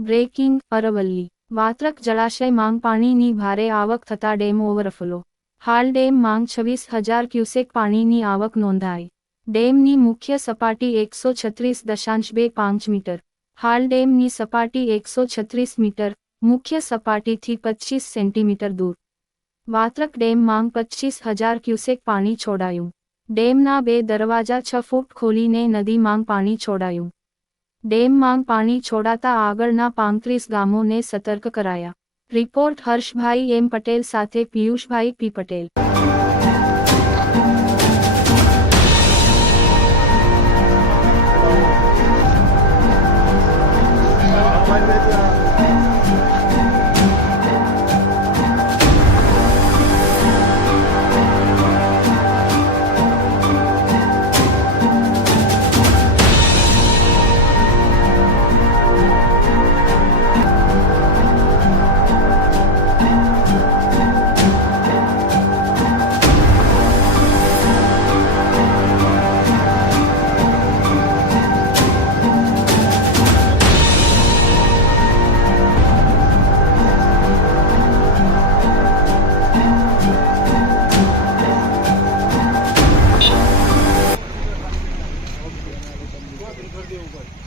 Breaking Aravalli. Vatrak જળાશય માંગ પાણીની ભારે આવક થતા ડેમ ઓવરફ્લો. હાલ ડેમ માંગ છવ્વીસ હજાર ક્યુસેક પાણીની આવક નોંધાઈ. ડેમની મુખ્ય સપાટી એકસો છત્રીસ દશાંશ બે પાંચ મીટર. હાલ ડેમની સપાટી એકસો છત્રીસ મીટર, મુખ્ય સપાટીથી પચીસ સેન્ટીમીટર દૂર. વાત્રક ડેમ માંગ પચીસ હજાર ક્યુસેક પાણી છોડાયું. ડેમના બે દરવાજા છ ફૂટ ખોલીને નદી માંગ પાણી છોડાયું. ડેમ માંગ પાણી છોડાતા આગળના પાંત્રીસ ગામોને સતર્ક કરાયા. રિપોર્ટ હર્ષભાઈ એમ પટેલ સાથે પિયુષભાઈ પી પટેલ. દેવું પડે.